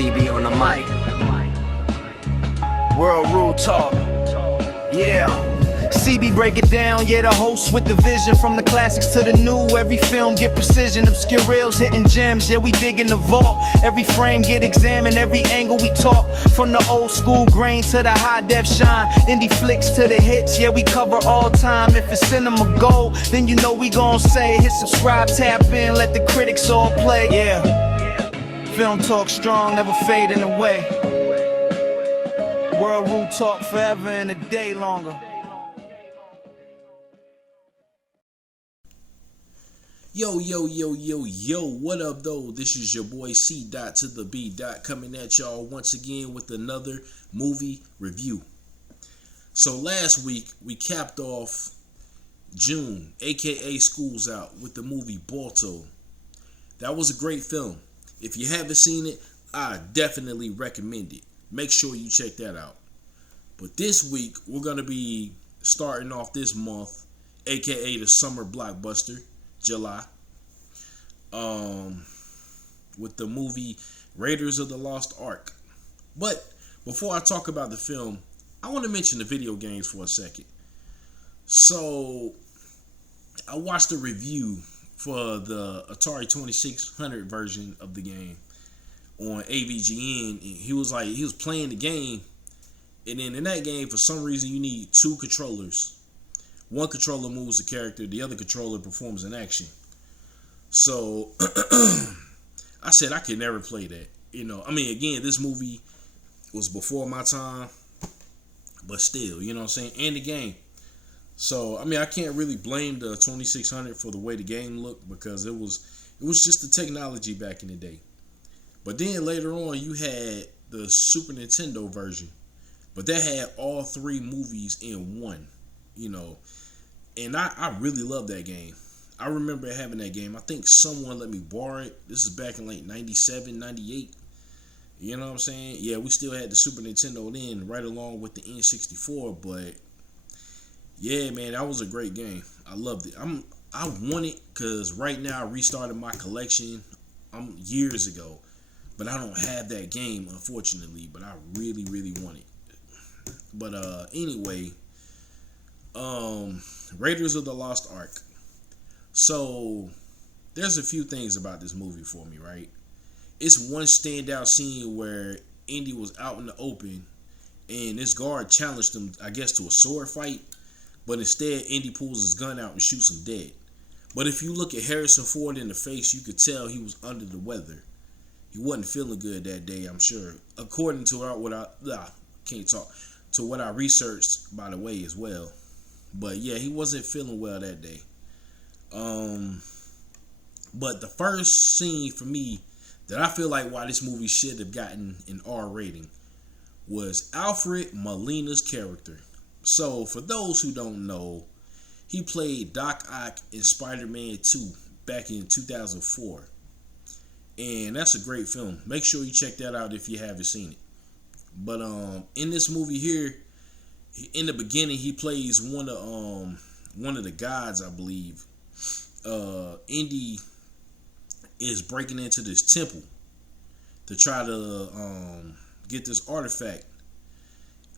CB on the mic. World Rule Talk. Yeah. CB break it down, yeah, the host with the vision. From the classics to the new, every film get precision. Obscure reels hitting gems, yeah, we dig in the vault. Every frame get examined, every angle we talk. From the old school grain to the high def shine. Indie flicks to the hits, yeah, we cover all time. If it's cinema gold, then you know we gon' say, hit subscribe, tap in, let the critics all play. Yeah, film talk strong, never fading away. World Rule Talk forever and a day longer. Yo, what up though? This is your boy C. to the B. coming at y'all once again with another movie review. So last week we capped off June, aka School's Out, with the movie Balto. That was a great film. If you haven't seen it, I definitely recommend it. Make sure you check that out. But this week we're gonna be starting off this month, aka the summer blockbuster, July, with the movie Raiders of the Lost Ark. But before I talk about the film, I want to mention the video games for a second. So I watched a review for the Atari 2600 version of the game on AVGN, and he was playing the game, and then in that game, for some reason, you need two controllers. One controller moves the character, the other controller performs an action. So I said I could never play that. Again, this movie was before my time, but still, you know what I'm saying? And the game. So, I can't really blame the 2600 for the way the game looked, because it was just the technology back in the day. But then later on, you had the Super Nintendo version, but that had all three movies in one, And I really love that game. I remember having that game. I think someone let me borrow it. This is back in like 97, 98. You know what I'm saying? Yeah, we still had the Super Nintendo then, right along with the N64. But yeah, man, that was a great game. I loved it. I want it because right now I restarted my collection years ago. But I don't have that game, unfortunately. But I really, really want it. But anyway, Raiders of the Lost Ark. So there's a few things about this movie for me, right? It's one standout scene where Indy was out in the open and this guard challenged him, I guess, to a sword fight, but instead Indy pulls his gun out and shoots him dead. But if you look at Harrison Ford in the face, you could tell he was under the weather. He wasn't feeling good that day, I'm sure, according to what I researched, by the way, as well. But yeah, he wasn't feeling well that day. But the first scene for me that I feel like why this movie should have gotten an R rating was Alfred Molina's character. So for those who don't know, he played Doc Ock in Spider-Man 2 back in 2004. And that's a great film. Make sure you check that out if you haven't seen it. But in this movie here, in the beginning, he plays one of the gods, I believe. Indy is breaking into this temple to try to get this artifact,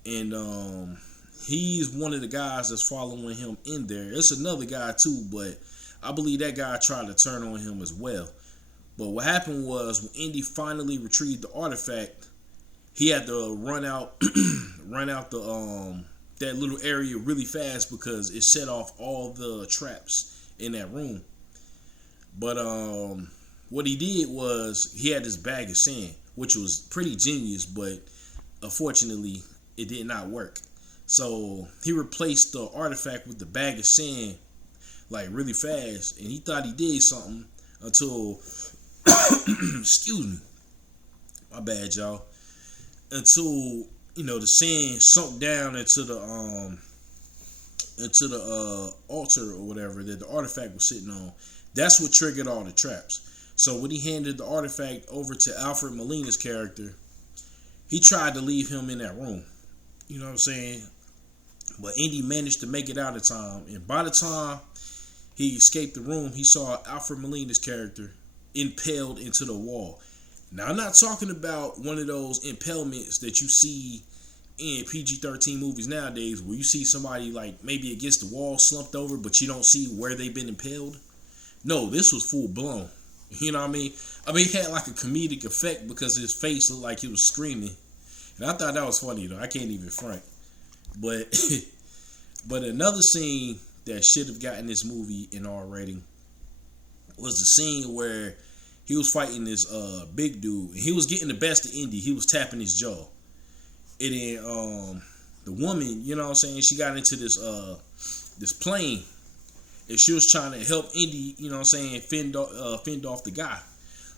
and he's one of the guys that's following him in there. It's another guy too, but I believe that guy tried to turn on him as well. But what happened was, when Indy finally retrieved the artifact, he had to run out the that little area really fast because it set off all the traps in that room. But what he did was he had this bag of sand, which was pretty genius, but unfortunately it did not work. So he replaced the artifact with the bag of sand like really fast, and he thought he did something until excuse me, my bad, y'all. Until the sand sunk down into the altar or whatever that the artifact was sitting on. That's what triggered all the traps. So when he handed the artifact over to Alfred Molina's character, he tried to leave him in that room. You know what I'm saying? But Indy managed to make it out of time, and by the time he escaped the room, he saw Alfred Molina's character impaled into the wall. Now, I'm not talking about one of those impalements that you see in PG-13 movies nowadays where you see somebody like maybe against the wall slumped over, but you don't see where they've been impaled. No, this was full blown. You know what I mean? I mean, he had like a comedic effect because his face looked like he was screaming. And I thought that was funny, though. I can't even front. But but another scene that should have gotten this movie an R rating was the scene where he was fighting this big dude. And he was getting the best of Indy. He was tapping his jaw. And then the woman, you know what I'm saying, she got into this this plane. And she was trying to help Indy, you know what I'm saying, fend off the guy.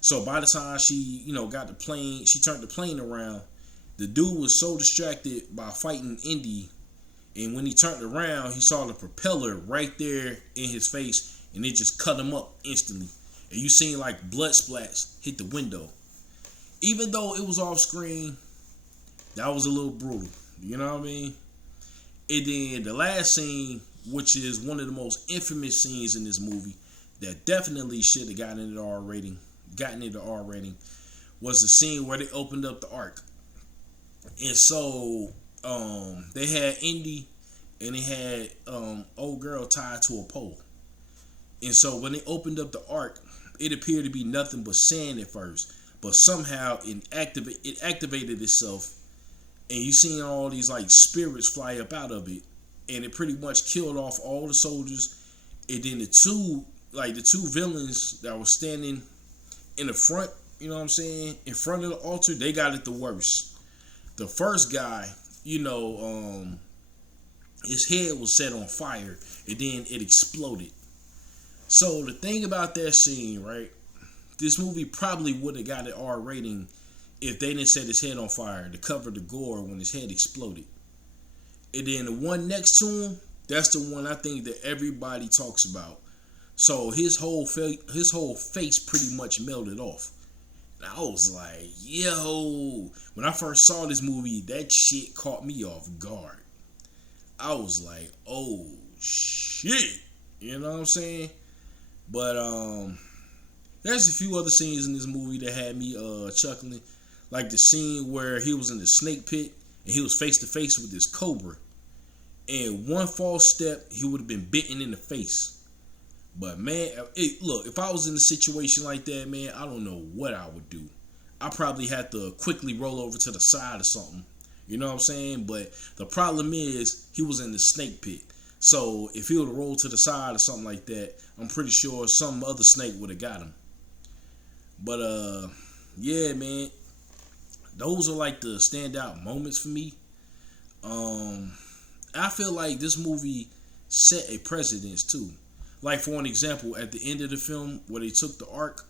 So by the time she, you know, got the plane, she turned the plane around. The dude was so distracted by fighting Indy, and when he turned around, he saw the propeller right there in his face, and it just cut him up instantly. And you seen like blood splats hit the window. Even though it was off screen, that was a little brutal. You know what I mean? And then the last scene, which is one of the most infamous scenes in this movie, that definitely should have gotten into R rating, was the scene where they opened up the Ark. And so they had Indy and they had old girl tied to a pole. And so when they opened up the Ark, it appeared to be nothing but sand at first, but somehow it activated itself, and you seen all these like spirits fly up out of it, and it pretty much killed off all the soldiers. And then the two villains that were standing in the front, you know what I'm saying, in front of the altar, they got it the worst. The first guy, you know, his head was set on fire, and then it exploded. So the thing about that scene, right? This movie probably would have got an R rating if they didn't set his head on fire to cover the gore when his head exploded. And then the one next to him, that's the one I think that everybody talks about. So his whole face pretty much melted off. And I was like, yo, when I first saw this movie, that shit caught me off guard. I was like, oh shit. You know what I'm saying? But there's a few other scenes in this movie that had me chuckling. Like the scene where he was in the snake pit and he was face to face with this cobra. And one false step, he would have been bitten in the face. But man, look, if I was in a situation like that, man, I don't know what I would do. I probably had to quickly roll over to the side or something. You know what I'm saying? But the problem is, he was in the snake pit. So if he would have rolled to the side or something like that, I'm pretty sure some other snake would have got him. But yeah, man, those are like the standout moments for me. I feel like this movie set a precedence too. Like for an example, at the end of the film where they took the Ark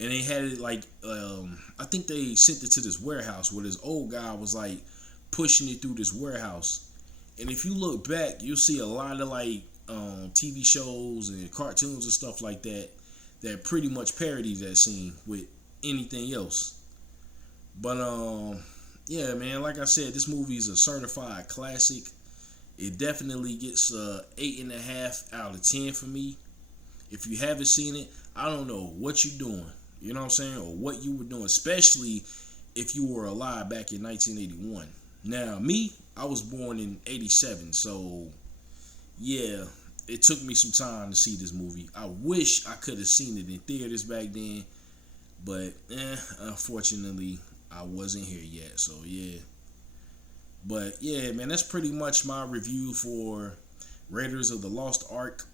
and they had it like, I think they sent it to this warehouse where this old guy was like pushing it through this warehouse. And if you look back, you'll see a lot of like TV shows and cartoons and stuff like that that pretty much parody that scene with anything else. But yeah, man, like I said, this movie is a certified classic. It definitely gets 8.5 out of 10 for me. If you haven't seen it, I don't know what you're doing. You know what I'm saying? Or what you were doing, especially if you were alive back in 1981. Now, me, I was born in 87, so yeah, it took me some time to see this movie. I wish I could have seen it in theaters back then, but unfortunately, I wasn't here yet, so yeah. But yeah, man, that's pretty much my review for Raiders of the Lost Ark.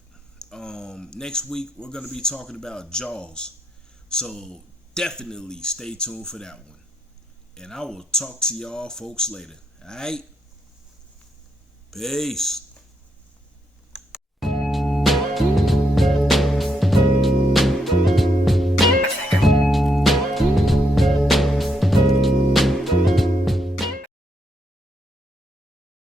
Next week, we're going to be talking about Jaws, so definitely stay tuned for that one. And I will talk to y'all folks later. All right? Peace.